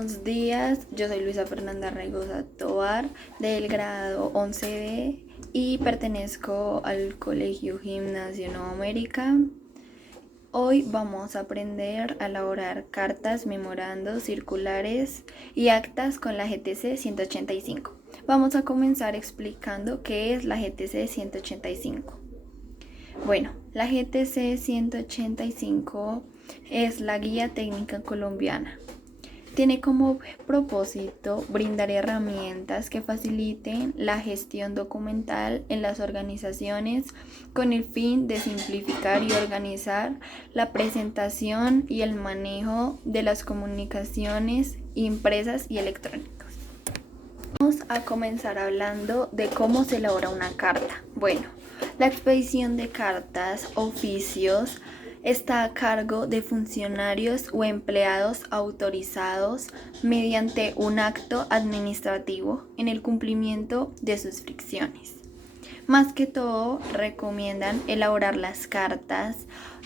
Buenos días, yo soy Luisa Fernanda Regosa Tovar del grado 11B y pertenezco al Colegio Gimnasio Nueva América. Hoy vamos a aprender a elaborar cartas, memorandos, circulares y actas con la GTC 185. Vamos a comenzar explicando qué es la GTC 185. Bueno, la GTC 185 es la Guía Técnica Colombiana. Tiene como propósito brindar herramientas que faciliten la gestión documental en las organizaciones con el fin de simplificar y organizar la presentación y el manejo de las comunicaciones impresas y electrónicas. Vamos a comenzar hablando de cómo se elabora una carta. Bueno, la expedición de cartas, oficios, está a cargo de funcionarios o empleados autorizados mediante un acto administrativo en el cumplimiento de sus fricciones. Más que todo, recomiendan elaborar las cartas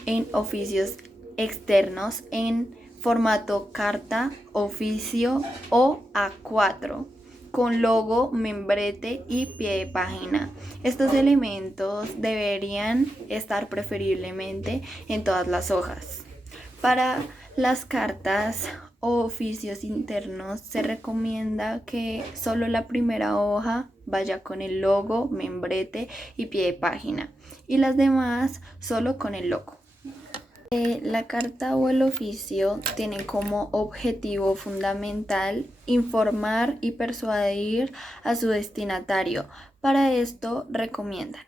en oficios externos en formato carta, oficio o A4 con logo, membrete y pie de página. Estos elementos deberían estar preferiblemente en todas las hojas. Para las cartas o oficios internos se recomienda que solo la primera hoja vaya con el logo, membrete y pie de página y las demás solo con el logo. La carta o el oficio tienen como objetivo fundamental informar y persuadir a su destinatario. Para esto recomiendan: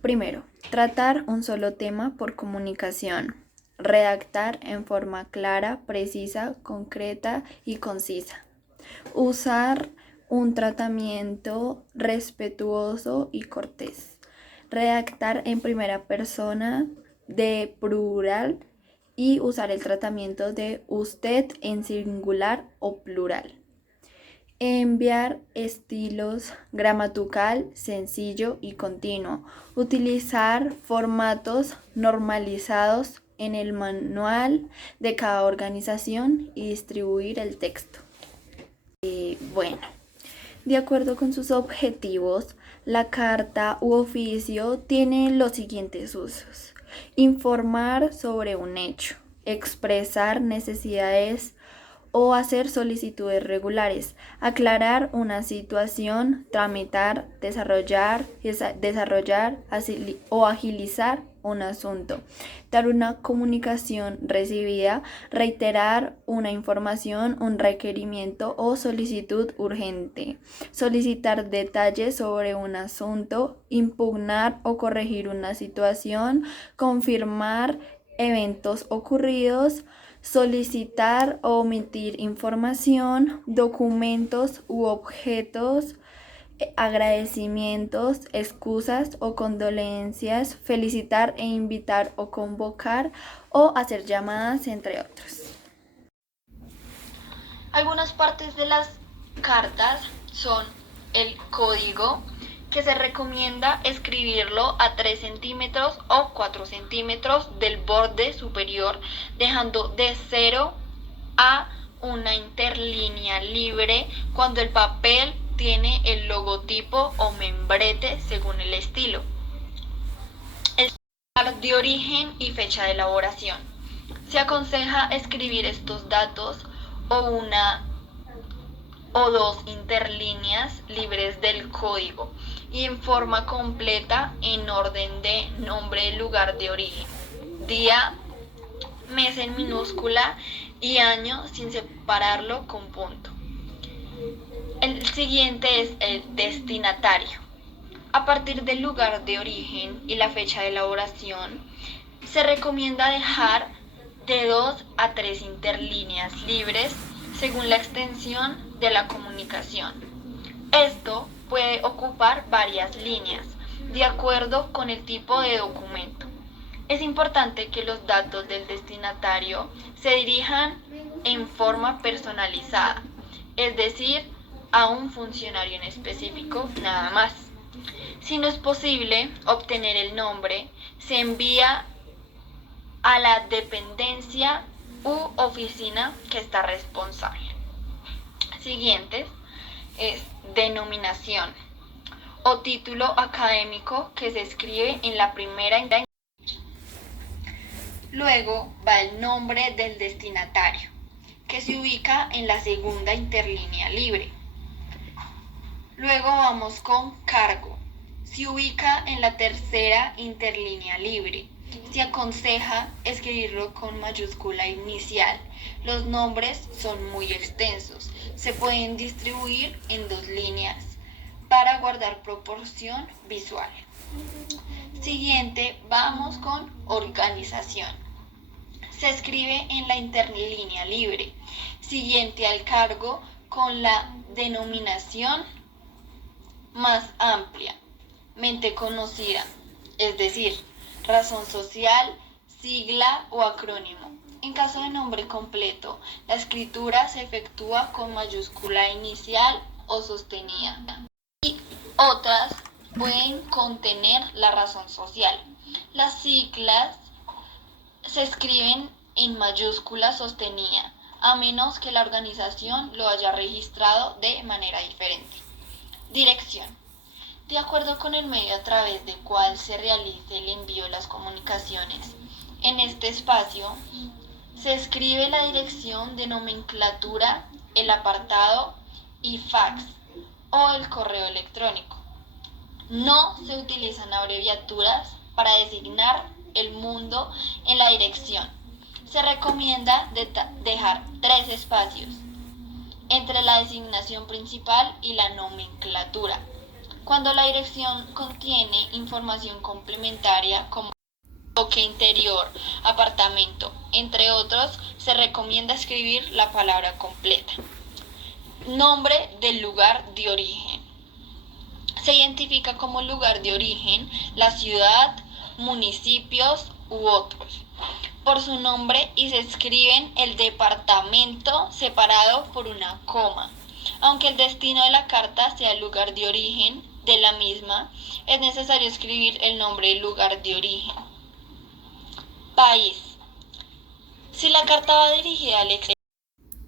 primero, tratar un solo tema por comunicación, redactar en forma clara, precisa, concreta y concisa, usar un tratamiento respetuoso y cortés, redactar en primera persona de plural y usar el tratamiento de usted en singular o plural. Enviar estilos gramatical sencillo y continuo. Utilizar formatos normalizados en el manual de cada organización y distribuir el texto. Bueno, de acuerdo con sus objetivos, la carta u oficio tiene los siguientes usos: informar sobre un hecho, expresar necesidades o hacer solicitudes regulares, aclarar una situación, tramitar, desarrollar o agilizar un asunto, dar una comunicación recibida, reiterar una información, un requerimiento o solicitud urgente, solicitar detalles sobre un asunto, impugnar o corregir una situación, confirmar eventos ocurridos, solicitar o omitir información, documentos u objetos, agradecimientos, excusas o condolencias, felicitar e invitar o convocar o hacer llamadas, entre otros. Algunas partes de las cartas son el código, que se recomienda escribirlo a 3 centímetros o 4 centímetros del borde superior, dejando de 0 a una interlínea libre cuando el papel tiene el logotipo o membrete según el estilo. El lugar de origen y fecha de elaboración. Se aconseja escribir estos datos o una o 2 interlíneas libres del código y en forma completa en orden de nombre, lugar de origen, día, mes en minúscula y año sin separarlo con punto. El siguiente es el destinatario. A partir del lugar de origen y la fecha de elaboración, se recomienda dejar de 2 a 3 interlíneas libres según la extensión de la comunicación. Esto puede ocupar varias líneas, de acuerdo con el tipo de documento. Es importante que los datos del destinatario se dirijan en forma personalizada, es decir, a un funcionario en específico nada más. Si no es posible obtener el nombre, se envía a la dependencia u oficina que está responsable. siguientes es denominación o título académico que se escribe en la primera. Luego va el nombre del destinatario, que se ubica en la segunda interlínea libre. Luego vamos con cargo. Se ubica en la tercera interlínea libre. Se aconseja escribirlo con mayúscula inicial. Los nombres son muy extensos. Se pueden distribuir en 2 líneas para guardar proporción visual. Siguiente, vamos con organización. Se escribe en la interlínea libre, siguiente al cargo con la denominación más ampliamente conocida, es decir, razón social, sigla o acrónimo. En caso de nombre completo, la escritura se efectúa con mayúscula inicial o sostenida. Y otras pueden contener la razón social. Las siglas se escriben en mayúscula sostenida, a menos que la organización lo haya registrado de manera diferente. Dirección. De acuerdo con el medio a través del cual se realice el envío de las comunicaciones, en este espacio se escribe la dirección de nomenclatura, el apartado y fax o el correo electrónico. No se utilizan abreviaturas para designar el mundo en la dirección. Se recomienda dejar 3 espacios entre la designación principal y la nomenclatura. Cuando la dirección contiene información complementaria como bloque interior, apartamento, entre otros, se recomienda escribir la palabra completa. Nombre del lugar de origen. Se identifica como lugar de origen la ciudad, municipios u otros por su nombre y se escribe el departamento separado por una coma. Aunque el destino de la carta sea el lugar de origen de la misma, es necesario escribir el nombre del lugar de origen. País. Si la carta va dirigida al exterior,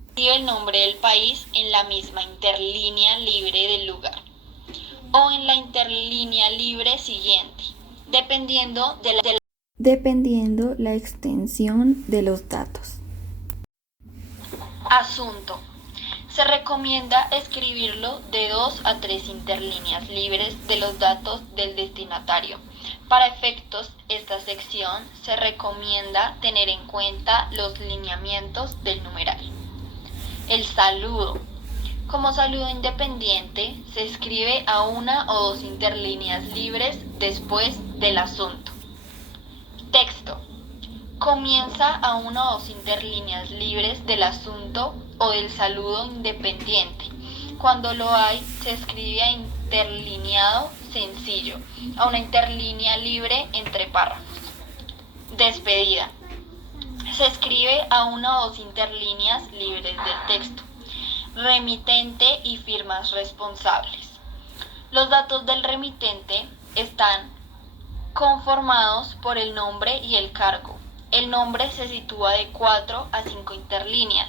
escribe el nombre del país en la misma interlínea libre del lugar o en la interlínea libre siguiente, dependiendo la extensión de los datos. Asunto. Se recomienda escribirlo de 2 a 3 interlíneas libres de los datos del destinatario. Para efectos esta sección se recomienda tener en cuenta los lineamientos del numeral. El saludo. Como saludo independiente se escribe a 1 o 2 interlíneas libres después del asunto. Texto. Comienza a 1 o 2 interlíneas libres del asunto o del saludo independiente. Cuando lo hay, se escribe a interlineado sencillo, a una interlínea libre entre párrafos. Despedida. Se escribe a 1 o 2 interlíneas libres del texto. Remitente y firmas responsables. Los datos del remitente están conformados por el nombre y el cargo. El nombre se sitúa de 4 a 5 interlíneas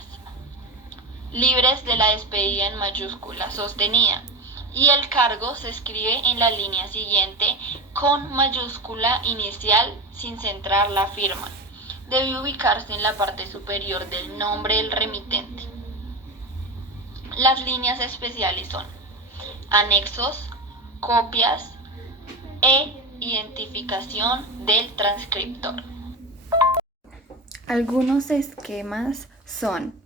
libres de la despedida en mayúscula sostenida y el cargo se escribe en la línea siguiente con mayúscula inicial sin centrar la firma. Debe ubicarse en la parte superior del nombre del remitente. Las líneas especiales son anexos, copias e identificación del transcriptor. Algunos esquemas son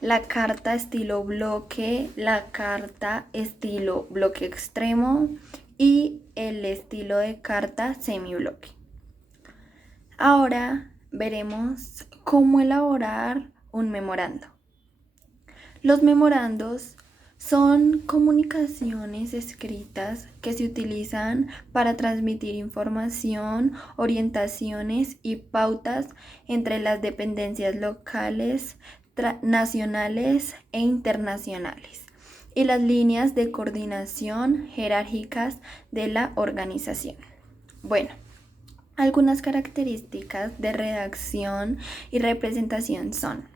la carta estilo bloque, la carta estilo bloque extremo y el estilo de carta semibloque. Ahora veremos cómo elaborar un memorando. Los memorandos son comunicaciones escritas que se utilizan para transmitir información, orientaciones y pautas entre las dependencias locales, nacionales e internacionales y las líneas de coordinación jerárquicas de la organización. Bueno, algunas características de redacción y representación son: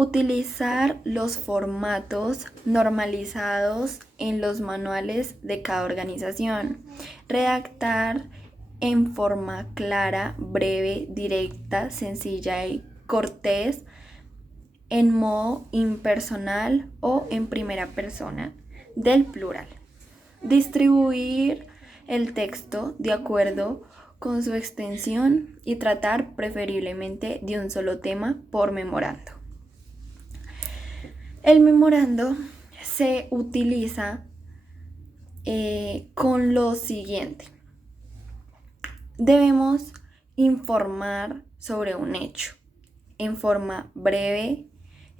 Utilizar los formatos normalizados en los manuales de cada organización. Redactar en forma clara, breve, directa, sencilla y cortés, en modo impersonal o en primera persona del plural. Distribuir el texto de acuerdo con su extensión y tratar preferiblemente de un solo tema por memorando. El memorando se utiliza con lo siguiente. Debemos informar sobre un hecho en forma breve,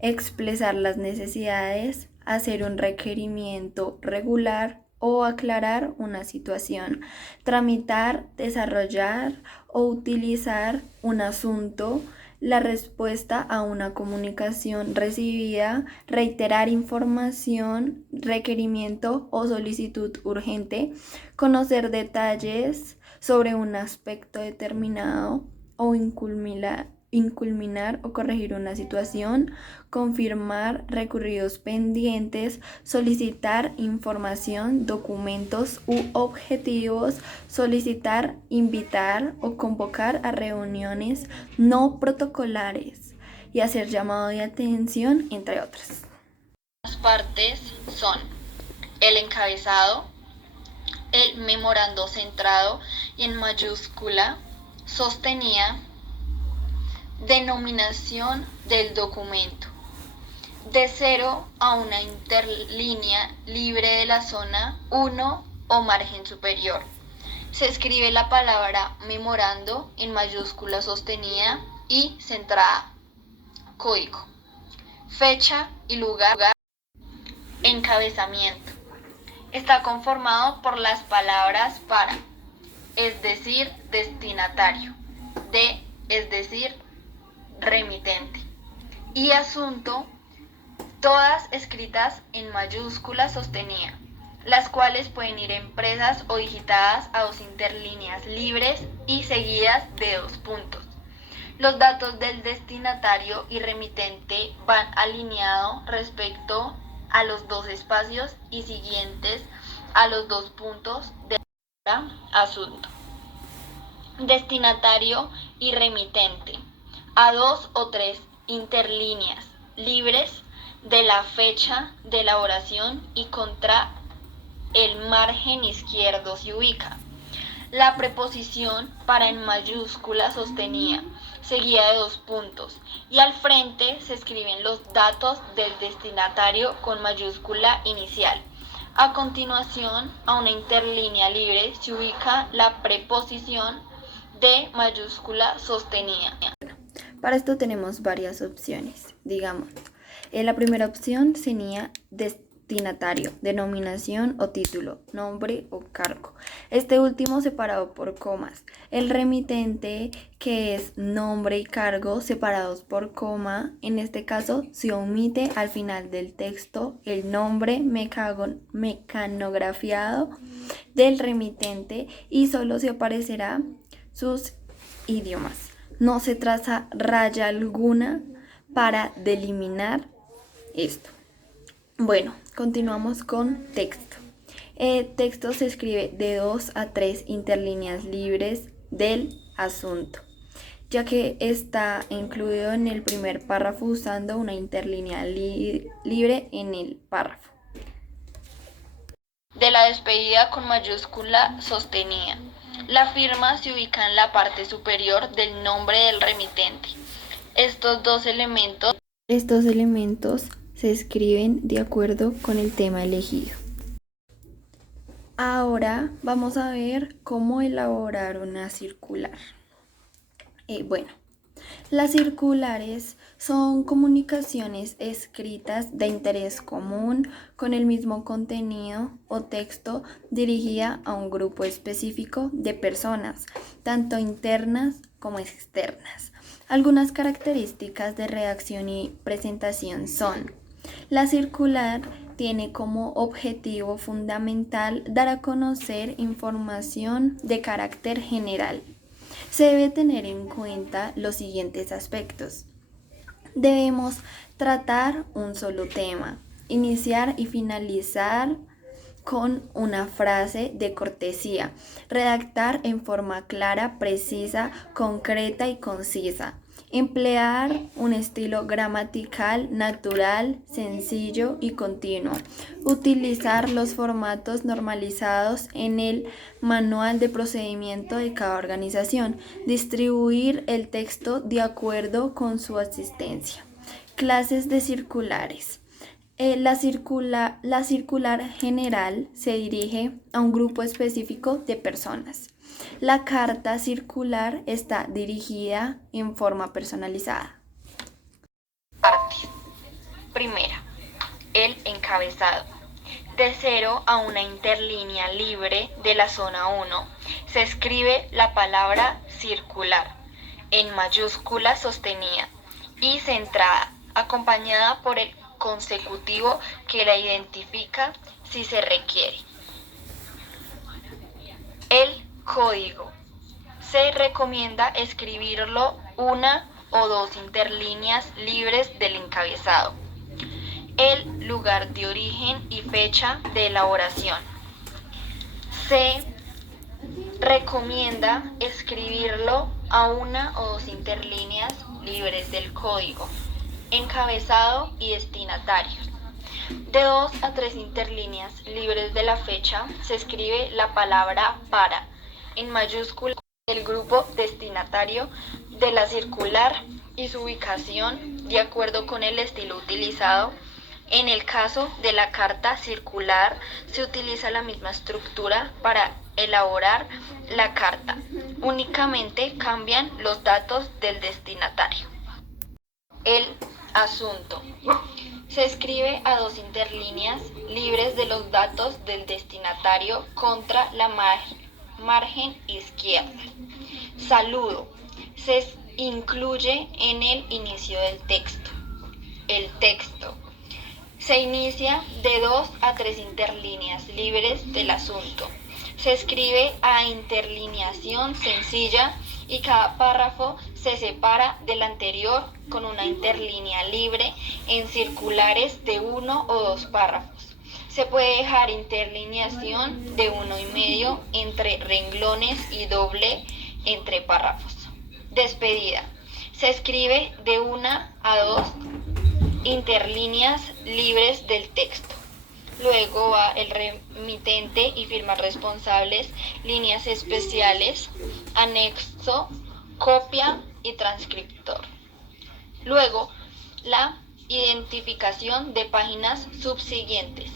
expresar las necesidades, hacer un requerimiento regular o aclarar una situación, tramitar, desarrollar o utilizar un asunto, la respuesta a una comunicación recibida, reiterar información, requerimiento o solicitud urgente, conocer detalles sobre un aspecto determinado o inculminar o corregir una situación, confirmar recorridos pendientes, solicitar información, documentos u objetivos, solicitar, invitar o convocar a reuniones no protocolares y hacer llamado de atención, entre otras. Las partes son el encabezado, el memorando centrado y en mayúscula, sostenía, denominación del documento. De 0 a una interlínea libre de la zona 1 o margen superior. Se escribe la palabra memorando en mayúscula sostenida y centrada. Código. Fecha y lugar. Encabezamiento. Está conformado por las palabras para, es decir, destinatario, de, es decir, remitente, y asunto, todas escritas en mayúscula sostenida, las cuales pueden ir impresas o digitadas a 2 interlíneas libres y seguidas de 2 puntos. Los datos del destinatario y remitente van alineados respecto a los 2 espacios y siguientes a los 2 puntos de asunto. Destinatario y remitente a 2 o 3 interlíneas libres de la fecha de elaboración y contra el margen izquierdo se ubica la preposición para en mayúscula sostenida, seguida de 2 puntos, y al frente se escriben los datos del destinatario con mayúscula inicial. A continuación, a una interlínea libre se ubica la preposición de mayúscula sostenida. Para esto tenemos varias opciones, digamos. La primera opción sería destinatario, denominación o título, nombre o cargo. Este último separado por comas. El remitente, que es nombre y cargo separados por coma. En este caso se omite al final del texto el nombre mecanografiado del remitente y solo se aparecerá sus idiomas. No se traza raya alguna para delimitar esto. Bueno, continuamos con texto. Texto se escribe de 2 a 3 interlíneas libres del asunto, ya que está incluido en el primer párrafo usando una interlínea libre en el párrafo. De la despedida con mayúscula sostenida. La firma se ubica en la parte superior del nombre del remitente. Estos elementos se escriben de acuerdo con el tema elegido. Ahora vamos a ver cómo elaborar una circular. Bueno, las circulares son comunicaciones escritas de interés común con el mismo contenido o texto dirigida a un grupo específico de personas, tanto internas como externas. Algunas características de redacción y presentación son: la circular tiene como objetivo fundamental dar a conocer información de carácter general. Se debe tener en cuenta los siguientes aspectos: Debemos tratar un solo tema, iniciar y finalizar con una frase de cortesía, redactar en forma clara, precisa, concreta y concisa, emplear un estilo gramatical natural, sencillo y continuo, utilizar los formatos normalizados en el manual de procedimiento de cada organización, distribuir el texto de acuerdo con su asistencia. Clases de circulares. La circular general se dirige a un grupo específico de personas. La carta circular está dirigida en forma personalizada. Partes. Primera, el encabezado. De 0 a una interlínea libre de la zona 1 se escribe la palabra circular en mayúscula sostenida y centrada, acompañada por el consecutivo que la identifica si se requiere. El código. Se recomienda escribirlo una o dos interlíneas libres del encabezado. El lugar de origen y fecha de elaboración. Se recomienda escribirlo a una o dos interlíneas libres del código, encabezado y destinatarios. De 2 a 3 interlíneas libres de la fecha se escribe la palabra para en mayúscula del grupo destinatario de la circular y su ubicación de acuerdo con el estilo utilizado. En el caso de la carta circular se utiliza la misma estructura para elaborar la carta, únicamente cambian los datos del destinatario. El asunto. Se escribe a dos interlíneas libres de los datos del destinatario contra la margen izquierda. Saludo. Se incluye en el inicio del texto. El texto. Se inicia de 2 a 3 interlíneas libres del asunto. Se escribe a interlineación sencilla y cada párrafo se separa del anterior con una interlínea libre en circulares de 1 o 2 párrafos. Se puede dejar interlineación de 1,5 entre renglones y doble entre párrafos. Despedida. Se escribe de 1 a 2 interlíneas libres del texto. Luego va el remitente y firmas responsables, líneas especiales, anexo, copia y transcriptor. Luego, la identificación de páginas subsiguientes.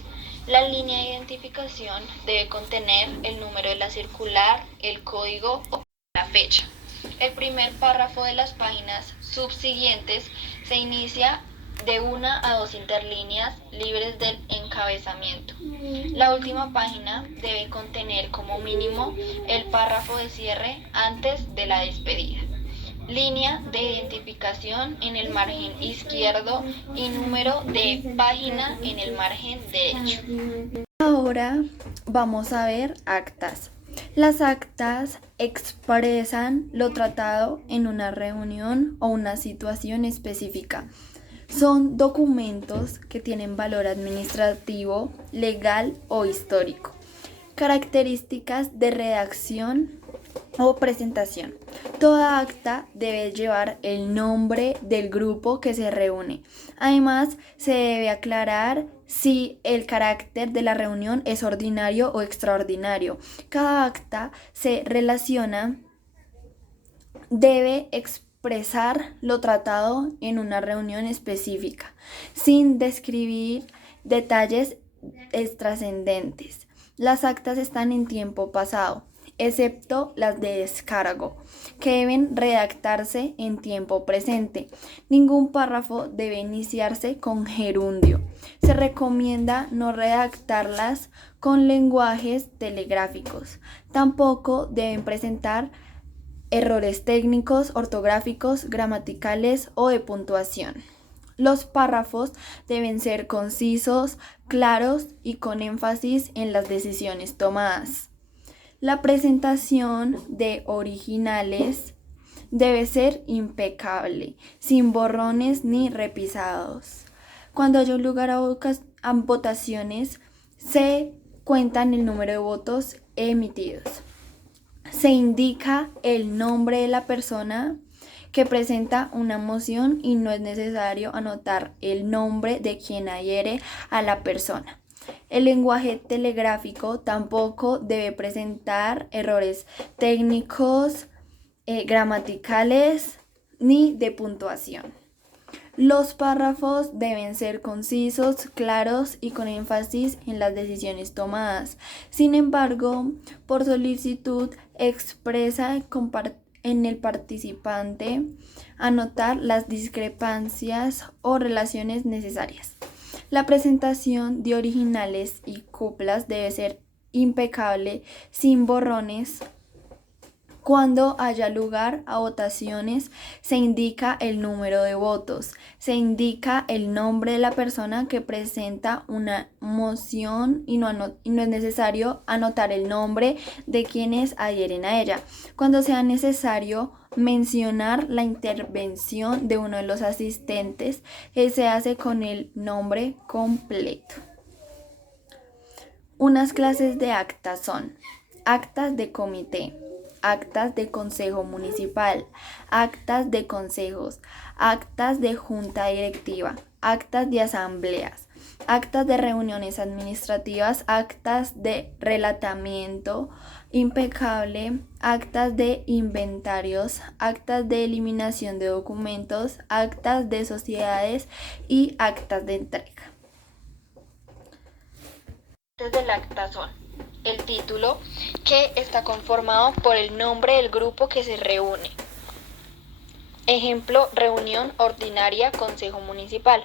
La línea de identificación debe contener el número de la circular, el código o la fecha. El primer párrafo de las páginas subsiguientes se inicia de 1 a 2 interlíneas libres del encabezamiento. La última página debe contener como mínimo el párrafo de cierre antes de la despedida. Línea de identificación en el margen izquierdo y número de página en el margen derecho. Ahora vamos a ver actas. Las actas expresan lo tratado en una reunión o una situación específica. Son documentos que tienen valor administrativo, legal o histórico. Características de redacción o presentación. Toda acta debe llevar el nombre del grupo que se reúne. Además, se debe aclarar si el carácter de la reunión es ordinario o extraordinario. Cada acta se relaciona, debe expresar lo tratado en una reunión específica, sin describir detalles trascendentes. Las actas están en tiempo pasado, excepto las de descargo, que deben redactarse en tiempo presente. Ningún párrafo debe iniciarse con gerundio. Se recomienda no redactarlas con lenguajes telegráficos. Tampoco deben presentar errores técnicos, ortográficos, gramaticales o de puntuación. Los párrafos deben ser concisos, claros y con énfasis en las decisiones tomadas. La presentación de originales debe ser impecable, sin borrones ni repisados. Cuando haya un lugar a votaciones, se cuentan el número de votos emitidos. Se indica el nombre de la persona que presenta una moción y no es necesario anotar el nombre de quien adhiere a la persona. El lenguaje telegráfico tampoco debe presentar errores técnicos, gramaticales ni de puntuación. Los párrafos deben ser concisos, claros y con énfasis en las decisiones tomadas. Sin embargo, por solicitud expresa en el participante anotar las discrepancias o relaciones necesarias. La presentación de originales y coplas debe ser impecable, sin borrones. Cuando haya lugar a votaciones, se indica el número de votos, se indica el nombre de la persona que presenta una moción y no es necesario anotar el nombre de quienes adhieren a ella. Cuando sea necesario mencionar la intervención de uno de los asistentes, se hace con el nombre completo. Unas clases de actas son: actas de comité, actas de consejo municipal, actas de consejos, actas de junta directiva, actas de asambleas, actas de reuniones administrativas, actas de relatamiento impecable, actas de inventarios, actas de eliminación de documentos, actas de sociedades y actas de entrega. Del acta son el título, que está conformado por el nombre del grupo que se reúne. Ejemplo: reunión ordinaria, consejo municipal.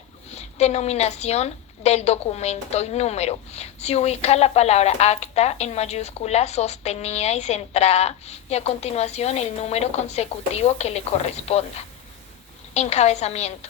Denominación del documento y número. Se ubica la palabra acta en mayúscula sostenida y centrada, y a continuación el número consecutivo que le corresponda. Encabezamiento.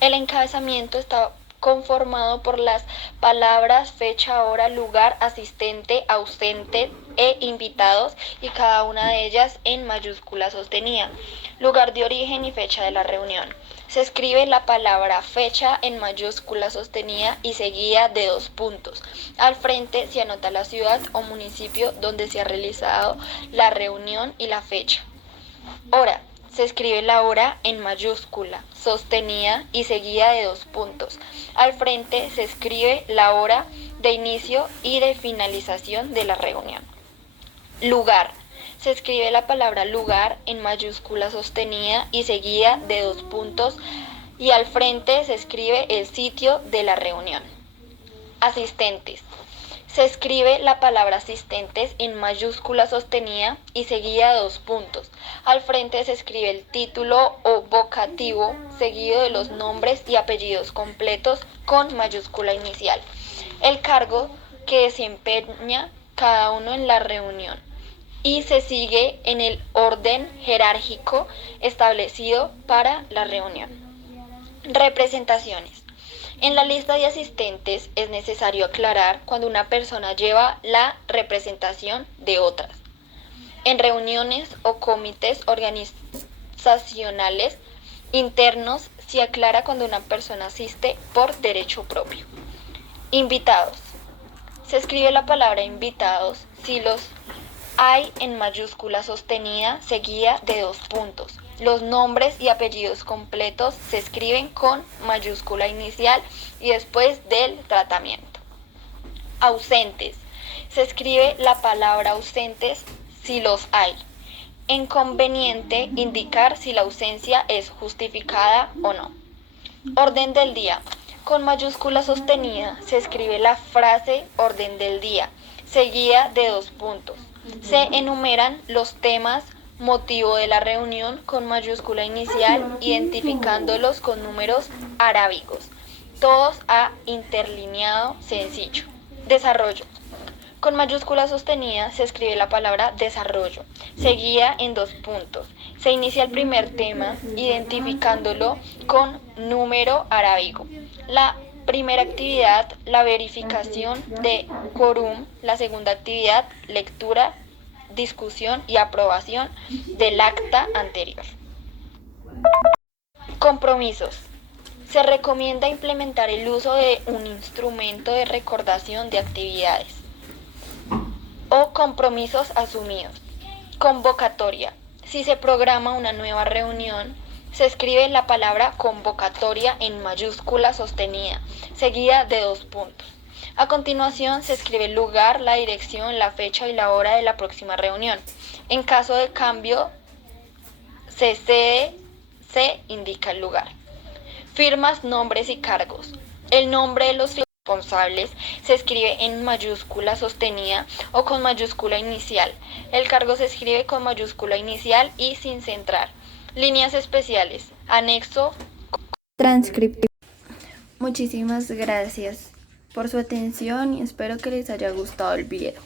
El encabezamiento está conformado por las palabras fecha, hora, lugar, asistente, ausente e invitados, y cada una de ellas en mayúscula sostenida. Lugar de origen y fecha de la reunión. Se escribe la palabra fecha en mayúscula sostenida y seguida de 2 puntos. Al frente se anota la ciudad o municipio donde se ha realizado la reunión y la fecha. Hora. Se escribe la hora en mayúscula, sostenida y seguida de 2 puntos. Al frente se escribe la hora de inicio y de finalización de la reunión. Lugar. Se escribe la palabra lugar en mayúscula sostenida y seguida de 2 puntos, y al frente se escribe el sitio de la reunión. Asistentes. Se escribe la palabra asistentes en mayúscula sostenida y seguida de 2 puntos. Al frente se escribe el título o vocativo, seguido de los nombres y apellidos completos con mayúscula inicial. El cargo que desempeña cada uno en la reunión, y se sigue en el orden jerárquico establecido para la reunión. Representaciones. En la lista de asistentes es necesario aclarar cuando una persona lleva la representación de otras. En reuniones o comités organizacionales internos se aclara cuando una persona asiste por derecho propio. Invitados. Se escribe la palabra invitados si los hay en mayúscula sostenida seguida de 2 puntos. Los nombres y apellidos completos se escriben con mayúscula inicial y después del tratamiento. Ausentes. Se escribe la palabra ausentes si los hay. Inconveniente indicar si la ausencia es justificada o no. Orden del día. Con mayúscula sostenida se escribe la frase orden del día, seguida de 2 puntos. Se enumeran los temas motivo de la reunión con mayúscula inicial, identificándolos con números arábigos, todos a interlineado sencillo. Desarrollo. Con mayúscula sostenida se escribe la palabra desarrollo, seguida en 2 puntos. Se inicia el primer tema identificándolo con número arábigo. La primera actividad, la verificación de quórum. La segunda actividad, lectura, discusión y aprobación del acta anterior. Compromisos. Se recomienda implementar el uso de un instrumento de recordación de actividades o compromisos asumidos. Convocatoria. Si se programa una nueva reunión, se escribe la palabra convocatoria en mayúscula sostenida, seguida de 2 puntos. A continuación se escribe el lugar, la dirección, la fecha y la hora de la próxima reunión. En caso de cambio, se indica el lugar. Firmas, nombres y cargos. El nombre de los responsables se escribe en mayúscula sostenida o con mayúscula inicial. El cargo se escribe con mayúscula inicial y sin centrar. Líneas especiales. Anexo. Transcriptivo. Muchísimas gracias por su atención y espero que les haya gustado el video.